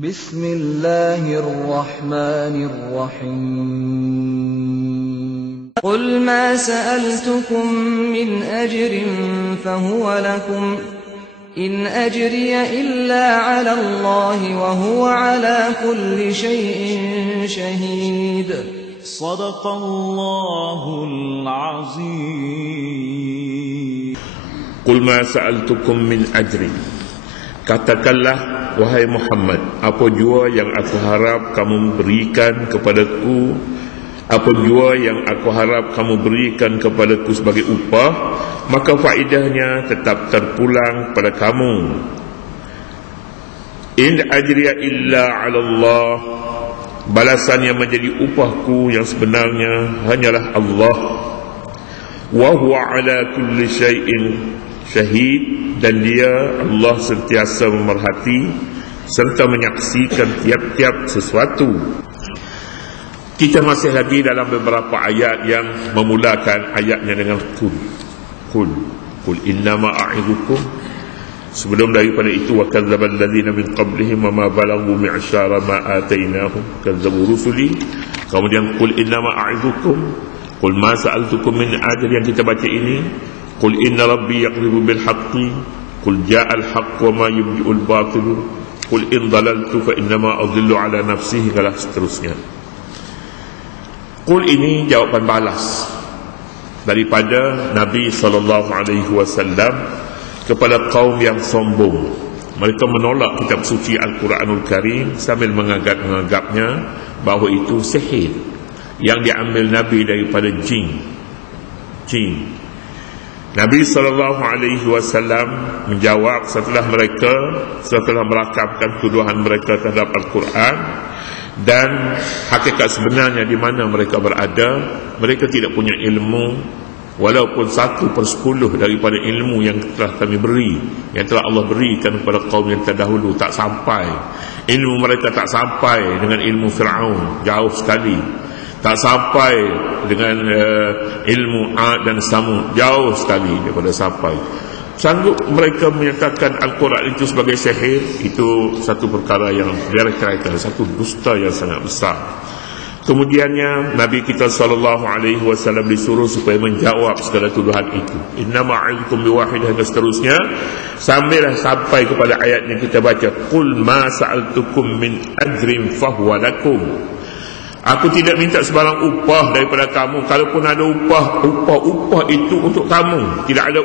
Bismillahirrahmanirrahim. Qul ma sa'altukum min ajrin fahuwa lakum in ajriya illa 'ala Allah wa huwa 'ala kulli shay'in shahid. Shadaqallahul 'azim. Qul ma sa'altukum min ajrin. Katakanlah, wahai Muhammad, apa jua yang aku harap kamu berikan kepadaku, apa jua yang aku harap kamu berikan kepadaku sebagai upah, maka faedahnya tetap terpulang pada kamu. In ajriya illa 'ala Allah. Balasan yang menjadi upahku yang sebenarnya hanyalah Allah. Wa huwa 'ala kulli syai'in syahid, dan dia Allah sentiasa memerhati serta menyaksikan tiap-tiap sesuatu. Kita masih lagi dalam beberapa ayat yang memulakan ayatnya dengan Qul innama a'idukum. Sebelum daripada itu, wa kadzdzabal ladzina min qablihim wa ma balaghu mi'syara ma atainahum kazzabu rusuli. Kemudian Qul innama a'idukum, Qul ma sa'altukum min ajr yang kita baca ini, Qul inna rabbi yaqdhibu bil haqqi, Qul ja'al haqqu wa ma yubdi'ul batilu, Qul in dhalaltu fa innama adhillu ala nafsi, hinggalah seterusnya. Qul ini jawapan balas daripada Nabi SAW kepada kaum yang sombong. Mereka menolak kitab suci Al-Quranul Karim sambil menganggapnya bahawa itu sihir yang diambil Nabi daripada jin. Nabi SAW menjawab setelah merakamkan tuduhan mereka terhadap Al-Quran dan hakikat sebenarnya di mana mereka berada. Mereka tidak punya ilmu, walaupun 1/10 daripada ilmu yang telah kami beri, yang telah Allah berikan kepada kaum yang terdahulu, tak sampai. Ilmu mereka tak sampai dengan ilmu Fir'aun, jauh sekali. Tak sampai dengan ilmu Ad dan Samud, jauh sekali daripada sampai. Sanggup mereka menyatakan Al-Quran itu sebagai sihir, itu satu perkara yang direka-reka, satu dusta yang sangat besar. Kemudiannya Nabi kita SAW disuruh supaya menjawab segala tuduhan itu. Innama a'idukum biwahidah, dan seterusnya sampai kepada ayat yang kita baca, Qul ma sa'altukum min ajrin fahuwa lakum. Aku tidak minta sebarang upah daripada kamu. Kalaupun ada upah itu untuk kamu. Tidak ada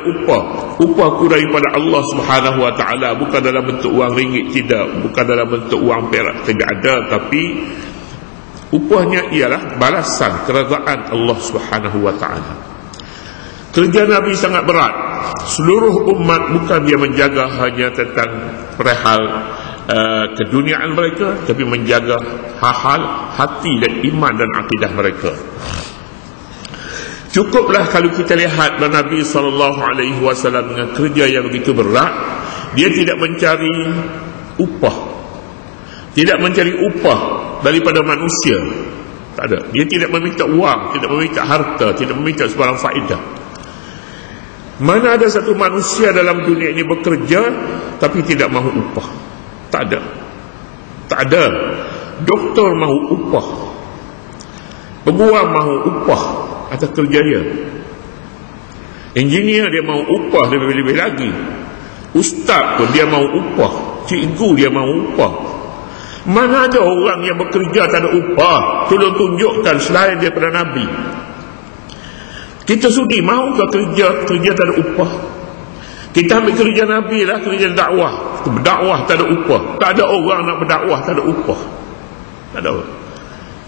upahku daripada Allah Subhanahu wa ta'ala, bukan dalam bentuk wang ringgit, tidak, bukan dalam bentuk wang perak, tidak ada. Tapi upahnya ialah balasan keredaan Allah Subhanahu wa ta'ala. Kerja Nabi sangat berat. Seluruh umat bukan dia menjaga hanya tentang perihal keduniaan mereka, tapi menjaga hal-hal hati dan iman dan akidah mereka. Cukuplah kalau kita lihat Nabi SAW dengan kerja yang begitu berat, dia tidak mencari upah daripada manusia. Tak ada. Dia tidak meminta wang, tidak meminta harta, tidak meminta sebarang faedah. Mana ada satu manusia dalam dunia ini bekerja tapi tidak mahu upah? Tak ada. Doktor mahu upah, peguam mahu upah atas kerja dia, engineer dia mahu upah lebih-lebih lagi, ustaz pun dia mahu upah, cikgu dia mahu upah. Mana ada orang yang bekerja tak ada upah? Tolong tunjukkan selain daripada Nabi. Kita sudi mahukah kerja tak ada upah? Kita ambil kerja Nabi lah, kerja dakwah. Berdakwah tak ada upah. Tak ada orang nak berdakwah tak ada upah. Tak ada orang.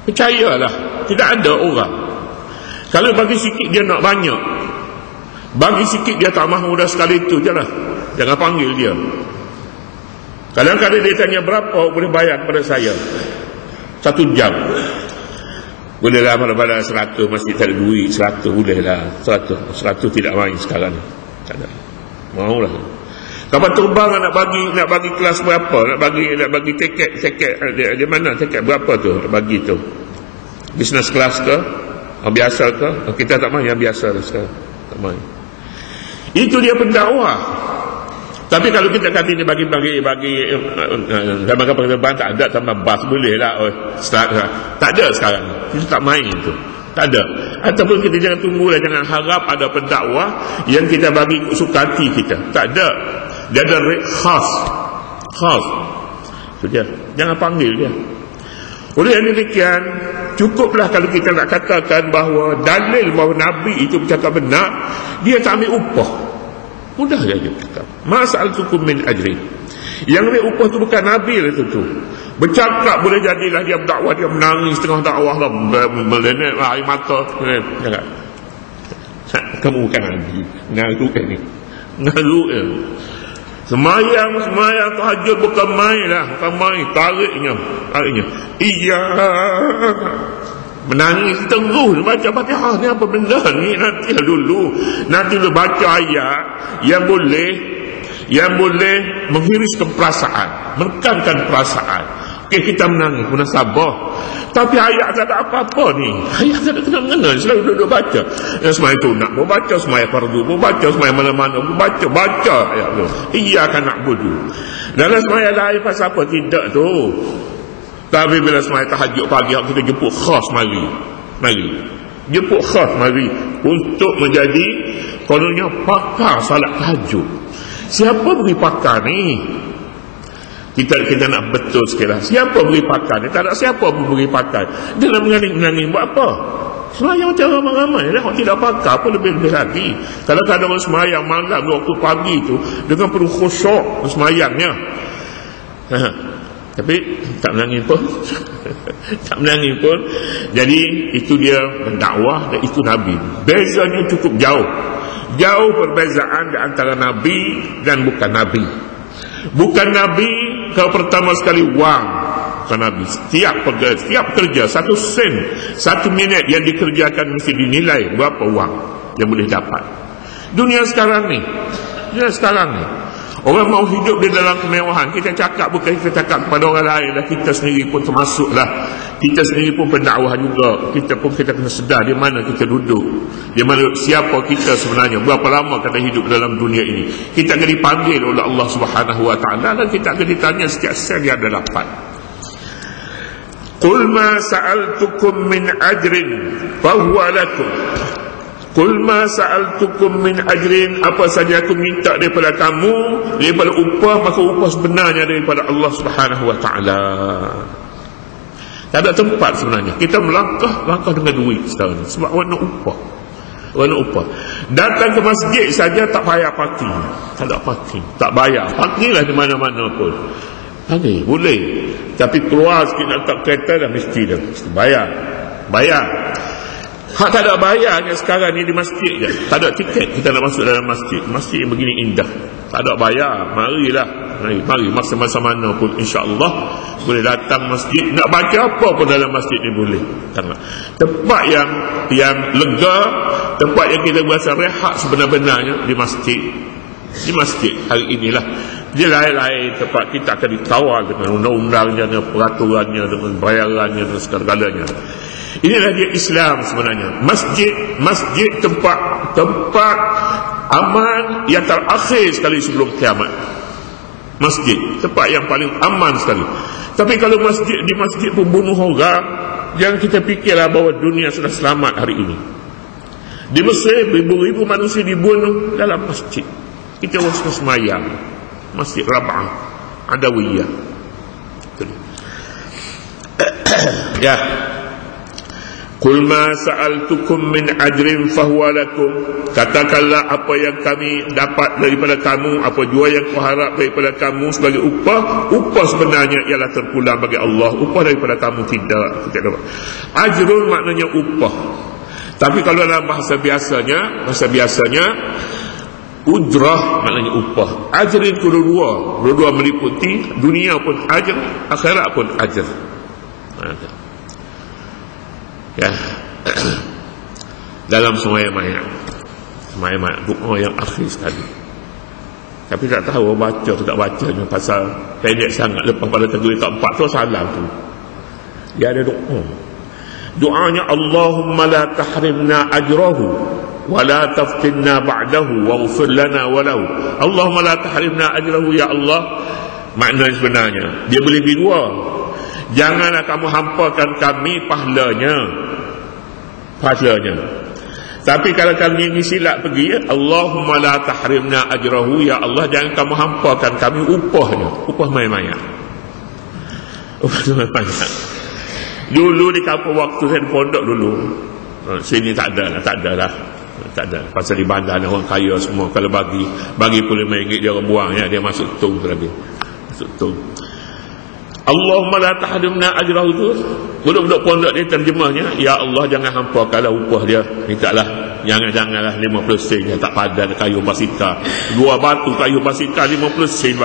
Percayalah, tidak ada orang. Kalau bagi sikit dia nak banyak, bagi sikit dia tak mahu, dah sekali itu je lah. Jangan panggil dia. Kadang-kadang dia tanya, berapa boleh bayar kepada saya 1 jam? Boleh lah, pada 100 masih tak ada duit. 100 boleh lah, 100 tidak main sekarang. Tak ada. Maulah. Kapal terbang nak bagi kelas berapa? Nak bagi tiket di mana tiket berapa tu? Nak bagi tu. Business class ke? Biasa ke? Kita tak main yang biasa sekarang. Tak main. Itu dia pendakwah. Tapi kalau kita kata ini bagi dalam penerbangan tak ada tambah bas boleh lah. Tak ada sekarang. Kita tak main itu. Tak ada. Ataupun kita jangan tunggulah, jangan harap ada pendakwah yang kita bagi suka hati kita. Tak ada. Dia ada rate khas. Itu dia. Jangan panggil dia. Oleh yang demikian, cukuplah kalau kita nak katakan bahawa dalil bahawa Nabi itu bercakap benar, dia tak ambil upah. Mudah saja cakap. Mas'altukum min ajri. Yang ambil upah tu bukan Nabi lah tu. Bercakap boleh jadilah dia berdakwah, dia menangis tengah dakwah lah, melenet air mata. Jangan. Kamu bukan Nabi. Ngaruk ni. Ngaruk je. Semayang tahajud bukan main lah. Bukan main. Tariknya. Iya. Menangis terus baca Fatihah. Ni apa benda ni? Nantilah dulu. Nanti lu baca ayat yang boleh menghiriskan perasaan, menekankan perasaan. Okey, kita menangis, kena sabar. Tapi ayat tak ada apa-apa ni. Ayat tak ada kena-mengena. Selalu duduk baca. Yang semayang tunak pun baca, semayang fardu pun baca, semayang mana-mana pun baca ayat tu. Iya akan nak budu. Dalam semayang lain pasal apa? Tidak tu. Tapi bila semayang tahajud pagi, kita jemput khas mari. Jemput khas mari untuk menjadi kononnya pakar salat tahajud. Siapa beri pakar ni? Kita nak betul sekali. Siapa beri pakar ni? Tak ada siapa pun beri pakar. Dia nak menangis buat apa? Semayang macam ramai-ramai lah. Orang tidak pakar apa lebih-lebih lagi. Kalau ada orang semayang malam waktu pagi tu dengan penuh khusyuk semayangnya. Tapi tak menangis pun. Tak menangis pun. Jadi itu dia mendakwah dan itu Nabi. Bezanya cukup jauh. Jauh perbezaan di antara Nabi dan bukan Nabi. Bukan Nabi kalau pertama sekali wang. Bukan Nabi. Setiap kerja 1 sen, 1 minit yang dikerjakan mesti dinilai berapa wang yang boleh dapat. Dunia sekarang ni, orang mau hidup di dalam kemewahan. Kita cakap bukan kita cakap kepada orang lain lah. Kita sendiri pun termasuklah. Kita sendiri pun pendakwah juga. Kita kena sedar di mana kita duduk, di mana siapa kita sebenarnya, berapa lama kita hidup dalam dunia ini. Kita akan dipanggil oleh Allah Subhanahu Wa Taala dan kita akan ditanya setiap sen yang ada dapat. Qul ma sa'altukum min ajrin fahuwa lakum. Qul ma sa'altukum min ajrin, apa saja aku minta daripada kamu, daripada upah, maka upah sebenarnya daripada Allah Subhanahu Wa Taala. Tak ada tempat sebenarnya. Kita melangkah dengan duit sekarang ni. Sebab warna upah. Datang ke masjid saja tak payah parking. Tak ada parking. Tak bayar. Parkinglah di mana-mana pun. Parking boleh. Tapi keluar sikit nak tak kereta dah mesti bayar. Hak tak ada bayarnya sekarang ni di masjid je. Tak ada tiket kita nak masuk dalam masjid. Masjid yang begini indah. Tak ada bayar. Mari masa-masa mana pun insya-Allah boleh datang masjid. Nak baca apa pun dalam masjid ni boleh. Tempat yang lega, tempat yang kita berasa rehat sebenar-benarnya di masjid. Di masjid hari inilah. Dia lain-lain tempat kita akan dikawal dengan undang-undangnya, dengan peraturannya, dengan bayarannya dan segala-galanya. Inilah dia Islam sebenarnya. Masjid tempat aman yang terakhir sekali sebelum kiamat. Masjid tempat yang paling aman sekali. Tapi kalau di masjid pun bunuh orang, jangan kita fikirlah bahawa dunia sudah selamat hari ini. Di Mesir ribu-ribu manusia dibunuh dalam masjid. Kita waspada semayang Masjid Rab'ah Adawiyah. Ya. Qul ma sa'altukum min ajrin fahuwa lakum. Katakanlah apa yang kami dapat daripada kamu, apa jua yang kau harap daripada kamu sebagai upah sebenarnya ialah terpulang bagi Allah. Upah daripada kamu tidak dapat. Ajrun maknanya upah. Tapi kalau dalam bahasa biasanya ujrah maknanya upah. Ajrin dua meliputi dunia pun ajr, akhirat pun ajr. Ya. Dalam semayang doa yang akhir sekali. Tapi tak tahu baca atau tak baca ni, pasal pendek sangat. Lepas pada takbir keempat tu salam tu, dia ada doanya Allahumma la tahrimna ajrahu wa la taftinna ba'dahu waghfir lana walau. Allahumma la tahrimna ajrahu ya Allah. Makna sebenarnya dia boleh pergi dua. Janganlah kamu hampakan kami pahalanya. Tapi kalau kami ini silap pergi, Allahumma la tahrimna ajrahu ya Allah, jangan kamu hampakan kami upahnya. Upah maya-maya. Dulu di kampung waktu saya di pondok dulu, sini tak ada lah. Pasal di bandar orang kaya semua, kalau bagi RM5 dia orang buang ya, dia masuk tong lagi. Masuk tong. Allahumma la tahrimna ajrahu tu, budak-budak pondok dia terjemahnya, ya Allah jangan hampakanlah upah dia. Mintalah, janganlah 50 sen, tak padan kayu pasita. 2 batu kayu pasita 50 sen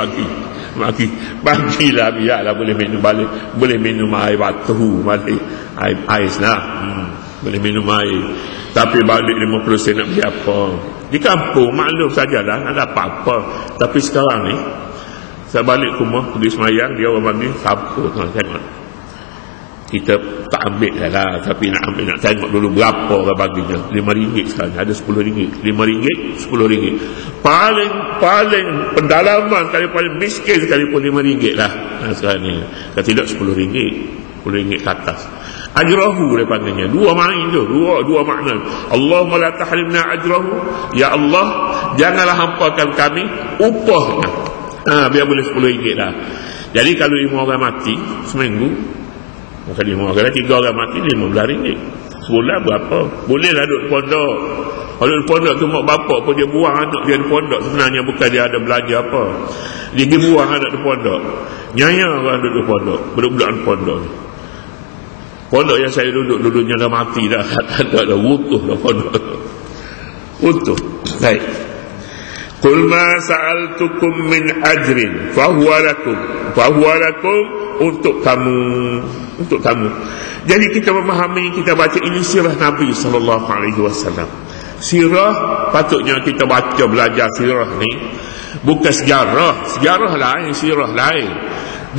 bagilah, biarlah boleh minum balik, boleh minum air batu balik, air ais lah, boleh minum air. Tapi balik 50 sen nak beli apa? Di kampung maklum sajalah, tak ada apa-apa. Tapi sekarang ni saya balik ke rumah, pergi semayang, dia orang bagi siapa tuan, tengok. Kita tak ambil lah, tapi nak ambil, nak tengok dulu berapa orang baginya. RM5 sekarang, ada RM10, RM5, RM10. Paling pendalaman sekali, paling miskin sekali pun RM5 lah sekarang ni. Kalau tidak RM10, RM10 ke atas. Ajrahu dia panggilnya, dua main tu, dua makna. Allahumma la tahrimna ajrahu, ya Allah janganlah hampakan kami upahnya. Biar boleh RM10 lah. Jadi kalau 5 orang mati seminggu, maka 5 orang, 3 orang mati RM15. Sebulan berapa? Bolehlah duduk di pondok. Kalau di pondok tu mak bapak pun dia buang anak dia di pondok, sebenarnya bukan dia ada belajar apa. Dia pergi buang anak di pondok. Nyaya orang duduk di pondok, budak-budak di pondok. Pondok yang saya duduknya dah mati dah. Tak ada utuh dah pondok. Utuh. Baik. Qul ma sa'altukum min ajrin fahuwa lakum, untuk kamu. Jadi kita memahami, kita baca ini sirah Nabi sallallahu alaihi wasallam. Sirah patutnya kita baca, belajar sirah ni bukan sejarah lain, sirah lain.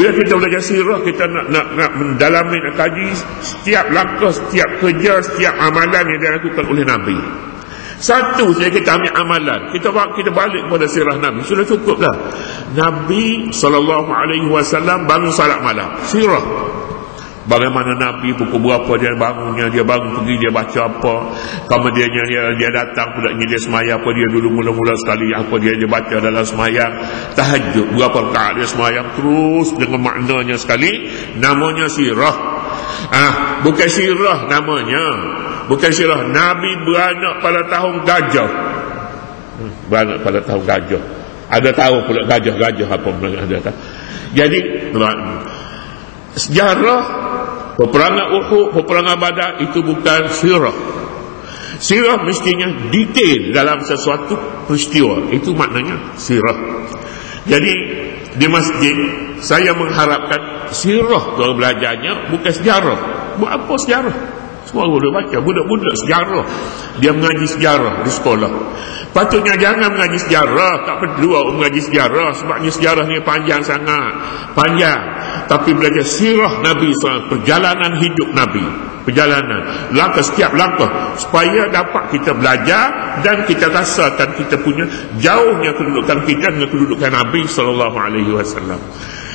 Bila kita belajar sirah, kita nak mendalami, nak kaji setiap langkah, setiap kerja, setiap amalan yang dilakukan oleh Nabi. Satu saja kita ambil amalan, kita balik kepada sirah Nabi, sudah cukup dah. Nabi SAW bangun salat malam, sirah. Bagaimana Nabi pukul berapa dia bangunnya, dia bangun pergi, dia baca apa, kemudiannya dia datang pula, dia semayang apa, dia dulu mula-mula sekali apa dia baca dalam semayang tahajud, berapa rakaat dia semayang terus dengan maknanya sekali. Namanya sirah. Bukan sirah namanya. Bukan sirah Nabi beranak pada tahun gajah. Beranak pada tahun gajah. Ada tahu pula gajah apa ada tak? Jadi sejarah peperangan Uhud, peperangan Badar itu bukan sirah. Sirah mestinya detail dalam sesuatu peristiwa. Itu maknanya sirah. Jadi di masjid saya mengharapkan sirah kalau belajarnya, bukan sejarah. Buat apa sejarah? Semua boleh baca, budak-budak sejarah. Dia mengaji sejarah di sekolah. Patutnya jangan mengaji sejarah, tak perlu mengaji sejarah, sebabnya sejarah ni panjang sangat, panjang. Tapi belajar sirah Nabi SAW, perjalanan hidup Nabi, perjalanan langkah, setiap langkah, supaya dapat kita belajar dan kita rasakan kita punya jauhnya kedudukan kita dengan kedudukan Nabi SAW.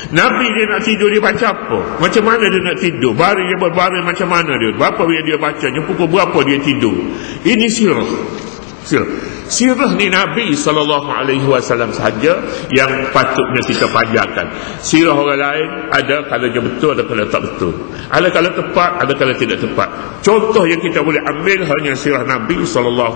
Nabi dia nak tidur, dia baca apa? Macam mana dia nak tidur? Baring dia berbaring macam mana dia? Berapa dia bacanya? Pukul berapa dia tidur? Ini sirah. Sirah ni Nabi SAW sahaja yang patutnya kita panjangkan. Sirah orang lain ada kalanya betul, ada kalanya tak betul. Ada kalanya tepat, ada kalanya tidak tepat. Contoh yang kita boleh ambil hanya sirah Nabi SAW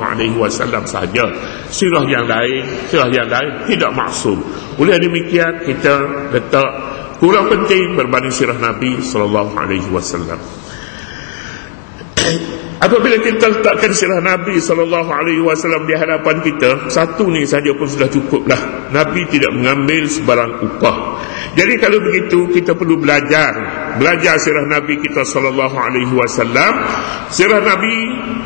sahaja. Sirah yang lain tidak maksum. Oleh demikian kita letak kurang penting berbanding sirah Nabi SAW. Apabila kita letakkan sirah Nabi SAW di hadapan kita, satu ni saja pun sudah cukup lah. Nabi tidak mengambil sebarang upah. Jadi kalau begitu kita perlu belajar sirah Nabi kita SAW. Sirah Nabi,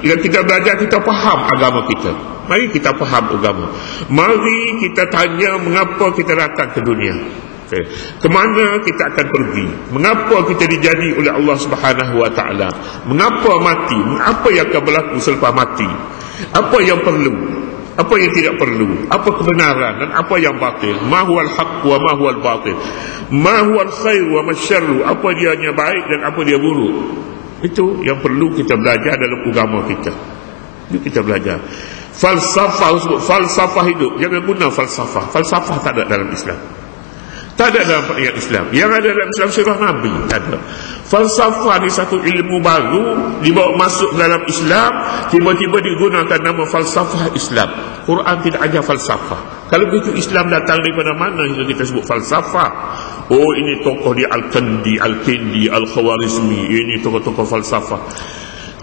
yang kita belajar, kita faham agama kita. Mari kita faham agama. Mari kita tanya mengapa kita datang ke dunia. Okay. Kemana kita akan pergi? Mengapa kita dijadi oleh Allah Subhanahu Wa Taala? Mengapa mati? Apa yang akan berlaku selepas mati? Apa yang perlu, apa yang tidak perlu, apa kebenaran dan apa yang batil. Ma huwal haqq wa ma huwal batil, ma huwal khair wa ma syarru, apa dia yang baik dan apa dia buruk. Itu yang perlu kita belajar dalam agama kita. Itu kita belajar. Falsafah hidup, jangan guna falsafah. Falsafah tak ada dalam Islam. Tak ada dalam ayat Islam. Yang ada dalam Islam sirah Nabi, tak ada. Falsafah ni satu ilmu baru dibawa masuk dalam Islam, tiba-tiba digunakan nama falsafah Islam. Quran tidak ajar falsafah. Kalau begitu Islam datang daripada mana hingga kita sebut falsafah? Oh, ini tokoh di Al-Kandi, Al-Kindi, Al-Khawarizmi, ini tokoh-tokoh falsafah.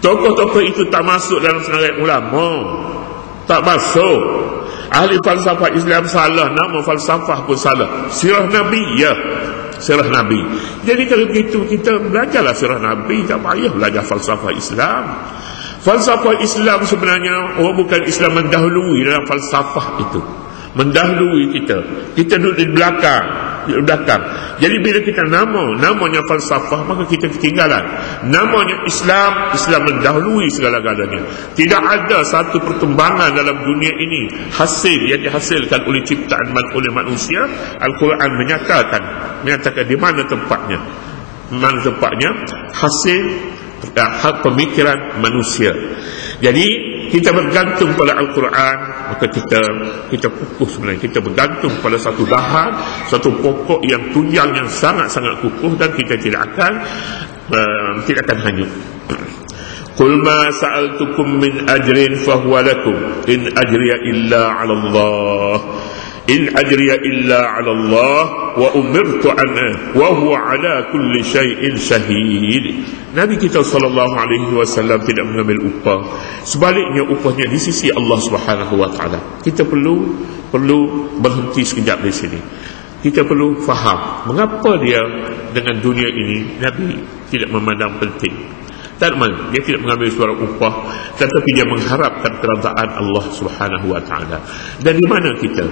Tokoh-tokoh itu tak masuk dalam senarai ulama. Tak masuk. Ahli falsafah Islam salah, nama falsafah pun salah. Sirah Nabi, ya, sirah Nabi. Jadi kalau begitu kita belajarlah sirah Nabi, tak payah belajar falsafah Islam. Falsafah Islam sebenarnya bukan Islam mendahului dalam falsafah itu. Mendahului kita duduk di belakang. Jadi bila kita namanya falsafah, maka kita ketinggalan. Namanya Islam mendahului segala-galanya. Tidak ada satu perkembangan dalam dunia ini hasil yang dihasilkan oleh ciptaan oleh manusia. Al-Quran menyatakan di mana tempatnya. Hasil hak pemikiran manusia. Jadi kita bergantung pada Al-Quran, maka kita kukuh sebenarnya. Kita bergantung pada satu dahan, satu pokok yang tunjang yang sangat-sangat kukuh, dan kita tidak akan hanyut. Qul ma sa'altukum min ajrin fahuwa lakum in ajriya illa 'ala Allah. In ajriya illa 'ala Allah wa umirtu wa huwa 'ala kulli syai'in syahid. Nabi kita SAW tidak mengambil upah. Sebaliknya upahnya di sisi Allah Subhanahu wa taala. Kita perlu berhenti sekejap di sini. Kita perlu faham mengapa dia dengan dunia ini Nabi tidak memandang penting. Dia tidak mengambil suara upah, tetapi dia mengharapkan keridaan Allah Subhanahu wa taala. Dan di mana kita?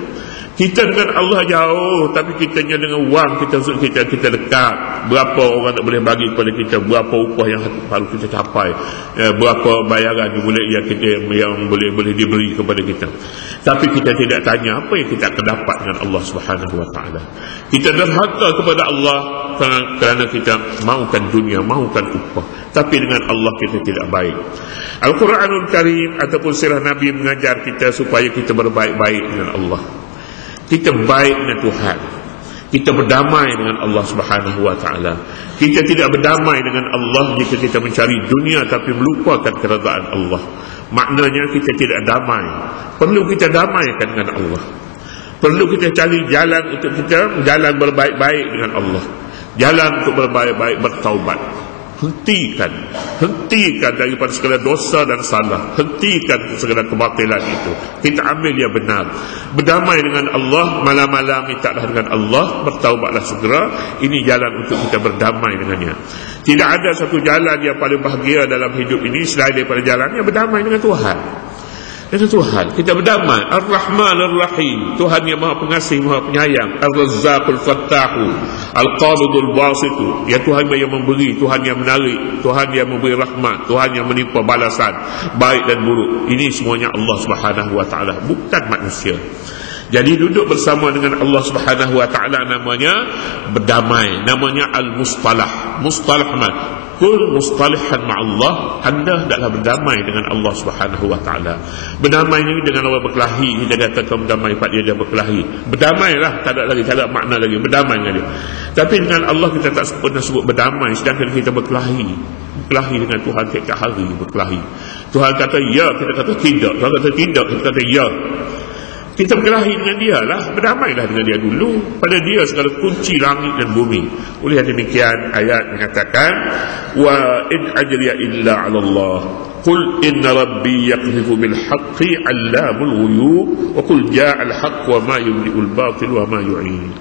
Kita dengan Allah jauh, tapi kitanya dengan wang kita dekat. Berapa orang tak boleh bagi kepada kita, berapa upah yang perlu kita capai, berapa bayaran yang boleh diberi kepada kita. Tapi kita tidak tanya apa yang kita akan dapat dengan Allah Subhanahu wa taala. Kita derhaka kepada Allah kerana kita mahukan dunia, mahukan upah. Tapi dengan Allah kita tidak baik. Al-Quranul Karim ataupun sirah Nabi mengajar kita supaya kita berbaik-baik dengan Allah. Kita baik dengan Tuhan. Kita berdamai dengan Allah Subhanahu wa taala. Kita tidak berdamai dengan Allah jika kita mencari dunia tapi melupakan keridaan Allah. Maknanya kita tidak damai. Perlu kita damaikan dengan Allah. Perlu kita cari jalan untuk kita jalan berbaik-baik dengan Allah. Jalan untuk berbaik-baik, bertaubat. Hentikan daripada segala dosa dan salah. Hentikan segala kebatilan itu. Kita ambil yang benar. Berdamai dengan Allah, malam-malam mintalah dengan Allah, bertaubatlah segera. Ini jalan untuk kita berdamai dengannya. Tidak ada satu jalan yang paling bahagia dalam hidup ini selain daripada jalan yang berdamai dengan Tuhan. Itu Tuhan. Kita berdamai. Ar-Rahman Ar-Rahim. Tuhan yang Maha Pengasih, Maha Penyayang. Ar-Razzaqul Fattahu. Al-Qabidul Basitu. Ya Tuhan yang memberi, Tuhan yang menarik, Tuhan yang memberi rahmat, Tuhan yang menimpa balasan baik dan buruk. Ini semuanya Allah Subhanahu wa taala, bukan manusia. Jadi duduk bersama dengan Allah Subhanahu wa taala namanya berdamai, namanya al-mustalah. Mustalah kul mustalihan ma'allah, anda hendaklah berdamai dengan Allah Subhanahu wa taala. Berdamai ini dengan orang berkelahi, kita katakan berdamai pak dia berkelahi. Berdamailah, tak ada makna lagi berdamai dengan dia. Tapi dengan Allah kita tak pernah sebut berdamai, sedangkan kita berkelahi dengan Tuhan tiap hari berkelahi. Tuhan kata ya, kita kata tidak. Tuhan kata tidak, kita kata ya. Kita berkelahi dengan dia lah. Berdamailah dengan dia dulu. Pada dia segala kunci langit dan bumi. Oleh demikian ayat mengatakan wa in ajriya illa 'ala Allah. Qul inna rabbi yaqdhifu bil haqqi 'allamul ghuyub wa qul jaa'a al haqq wa ma yubdi'ul batil wa ma yu'id.